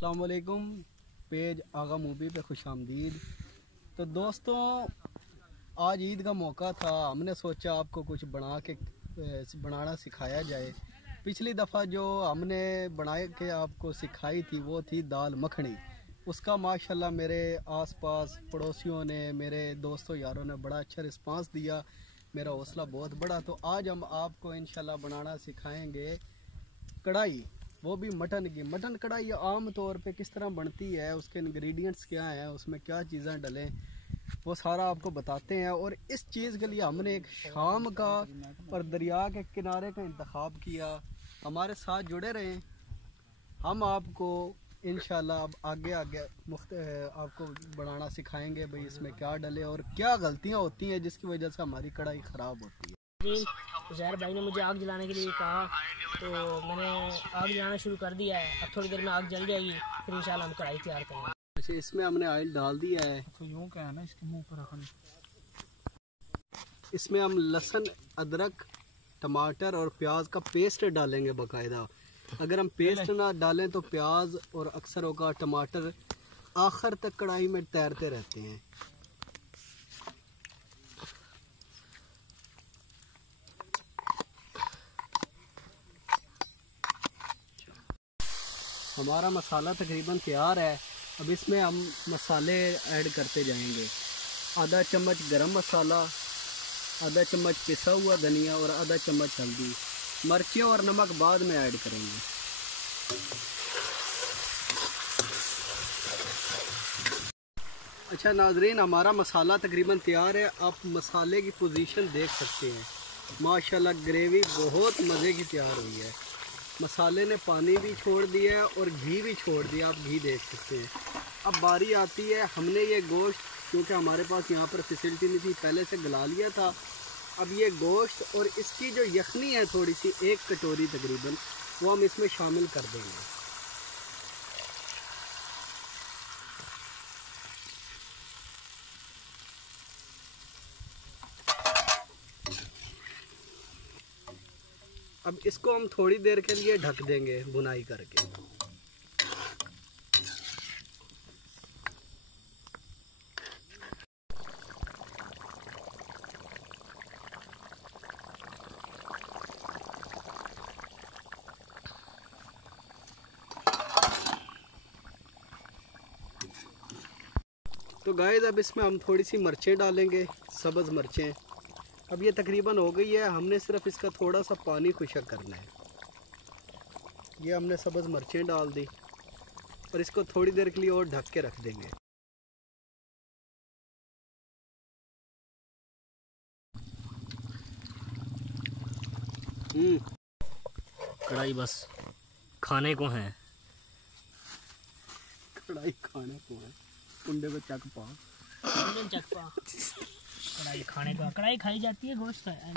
अस्सलाम वालेकुम। पेज आगा मूवी पे खुश आमदीद। तो दोस्तों, आज ईद का मौका था, हमने सोचा आपको कुछ बनाना सिखाया जाए। पिछली दफ़ा जो हमने बना के आपको सिखाई थी वो थी दाल मखनी। उसका माशाल्लाह मेरे आसपास पड़ोसियों ने, मेरे दोस्तों यारों ने बड़ा अच्छा रिस्पांस दिया, मेरा हौसला बहुत बड़ा। तो आज हम आपको इंशाल्लाह बनाना सिखाएंगे कढ़ाई, वो भी मटन की। मटन कढ़ाई आम तौर पे किस तरह बनती है, उसके इंग्रेडिएंट्स क्या हैं, उसमें क्या चीज़ें डलें, वो सारा आपको बताते हैं। और इस चीज़ के लिए हमने एक शाम का और दरिया के किनारे का इंतखाब किया। हमारे साथ जुड़े रहें, हम आपको इंशाल्लाह अब आगे आपको बनाना सिखाएंगे भाई इसमें क्या डले और क्या गलतियाँ होती हैं जिसकी वजह से हमारी कढ़ाई ख़राब होती है। ज़हर भाई ने मुझे आग जलाने के लिए कहा, तो मैंने आग जलाना शुरू कर दिया है। अब थोड़ी देर में आग जल जाएगी, फिर इंशाल्लाह हम कढ़ाई तैयार करेंगे। अच्छा, इसमें हमने ऑयल डाल दिया है। तो यूँ क्या है ना, इसके मुंह पर रखना। इसमें हम लहसुन, अदरक, टमाटर और प्याज का पेस्ट डालेंगे बाकायदा। अगर हम पेस्ट ना डालें तो प्याज और अक्सर होगा टमाटर आखिर तक कढ़ाई में तैरते रहते हैं। हमारा मसाला तकरीबन तैयार है। अब इसमें हम मसाले ऐड करते जाएंगे। आधा चम्मच गरम मसाला, आधा चम्मच पिसा हुआ धनिया और आधा चम्मच हल्दी। मिर्चें और नमक बाद में ऐड करेंगे। अच्छा नाजरीन, हमारा मसाला तकरीबन तैयार है। आप मसाले की पोजीशन देख सकते हैं, माशाल्लाह ग्रेवी बहुत मज़े की तैयार हुई है। मसाले ने पानी भी छोड़ दिया है और घी भी छोड़ दिया, आप घी देख सकते हैं। अब बारी आती है, हमने ये गोश्त, क्योंकि हमारे पास यहाँ पर फैसिलिटी नहीं थी, पहले से गला लिया था। अब ये गोश्त और इसकी जो यखनी है थोड़ी सी, 1 कटोरी तकरीबन, वो हम इसमें शामिल कर देंगे। अब इसको हम थोड़ी देर के लिए ढक देंगे भुनाई करके। तो गाइस, अब इसमें हम थोड़ी सी मिर्चें डालेंगे, सब्ज़ मिर्चें। अब ये तकरीबन हो गई है, हमने सिर्फ इसका थोड़ा सा पानी खुशक करना है। ये हमने सब्ज़ मिर्चें डाल दी और इसको थोड़ी देर के लिए और ढक के रख देंगे। कढ़ाई बस खाने को है। कढ़ाई खाने को है, कुंडे पे चक पा। कढ़ाई खाने को, कढ़ाई खाई जाती है, गोश्त है।